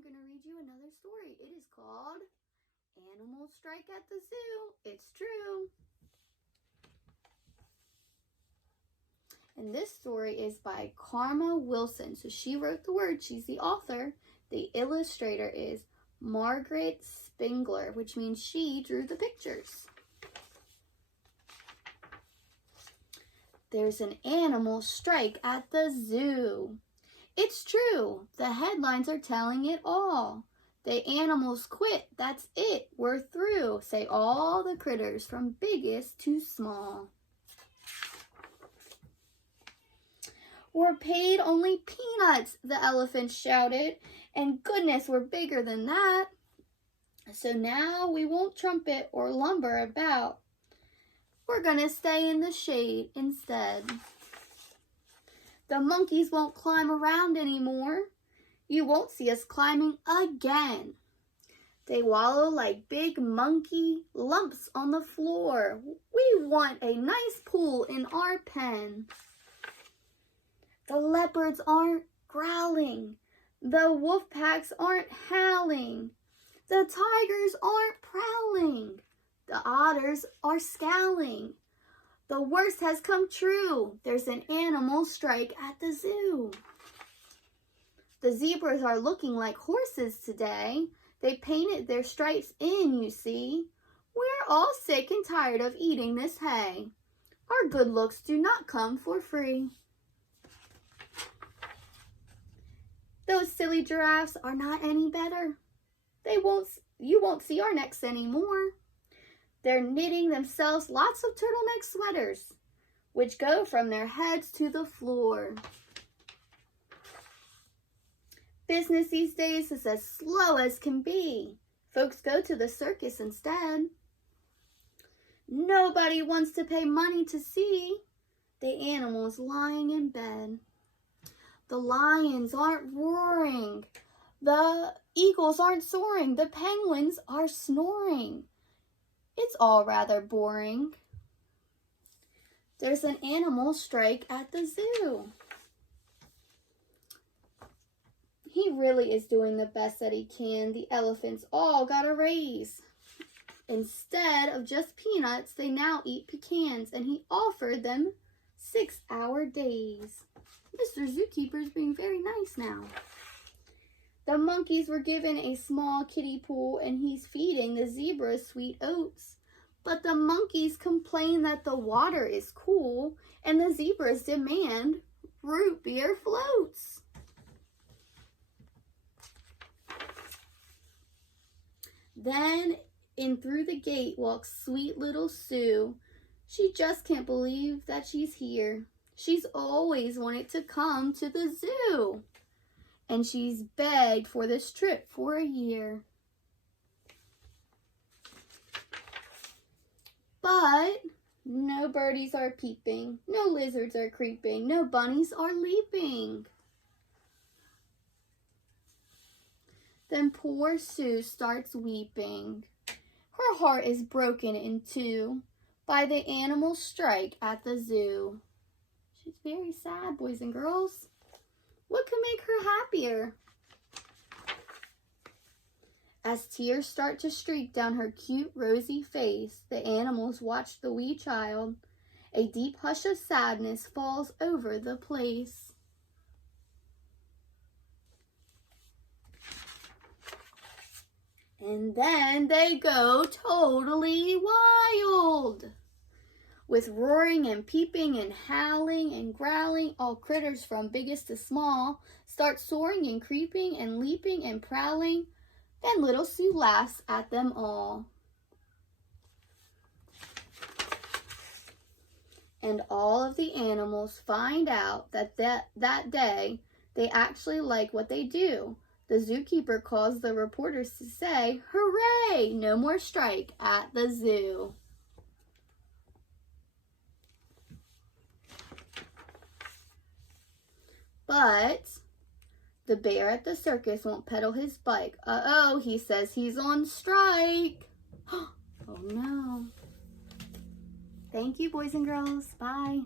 I'm going to read you another story. It is called Animals Strike at the Zoo. It's true. And this story is by Karma Wilson. So she wrote the words. She's the author. The illustrator is Margaret Spengler, which means she drew the pictures. There's an animal strike at the zoo. It's true. The headlines are telling it all. The animals quit. That's it. We're through. Say all the critters from biggest to small. We're paid only peanuts, the elephants shouted. And goodness, we're bigger than that. So now we won't trumpet or lumber about. We're gonna stay in the shade instead. The monkeys won't climb around anymore. You won't see us climbing again. They wallow like big monkey lumps on the floor. We want a nice pool in our pen. The leopards aren't growling. The wolf packs aren't howling. The tigers aren't prowling. The otters are scowling. The worst has come true. There's an animal strike at the zoo. The zebras are looking like horses today. They painted their stripes in, you see. We're all sick and tired of eating this hay. Our good looks do not come for free. Those silly giraffes are not any better. You won't see our necks anymore. They're knitting themselves lots of turtleneck sweaters, which go from their heads to the floor. Business these days is as slow as can be. Folks go to the circus instead. Nobody wants to pay money to see the animals lying in bed. The lions aren't roaring. The eagles aren't soaring. The penguins are snoring. It's all rather boring. There's an animal strike at the zoo. He really is doing the best that he can. The elephants all got a raise. Instead of just peanuts, they now eat pecans, and he offered them 6-hour days. Mr. Zookeeper is being very nice now. The monkeys were given a small kiddie pool, and he's feeding the zebras sweet oats. But the monkeys complain that the water is cool, and the zebras demand root beer floats. Then in through the gate walks sweet little Sue. She just can't believe that she's here. She's always wanted to come to the zoo, and she's begged for this trip for a year. But no birdies are peeping, no lizards are creeping, no bunnies are leaping. Then poor Sue starts weeping. Her heart is broken in two by the animal strike at the zoo. She's very sad, boys and girls. What could make her happier? As tears start to streak down her cute, rosy face, the animals watch the wee child. A deep hush of sadness falls over the place. And then they go totally wild. With roaring and peeping and howling and growling, all critters from biggest to small start soaring and creeping and leaping and prowling. Then little Sue laughs at them all. And all of the animals find out that day they actually like what they do. The zookeeper calls the reporters to say, "Hooray! No more strike at the zoo." But the bear at the circus won't pedal his bike. Uh-oh, he says he's on strike. Oh no. Thank you, boys and girls. Bye.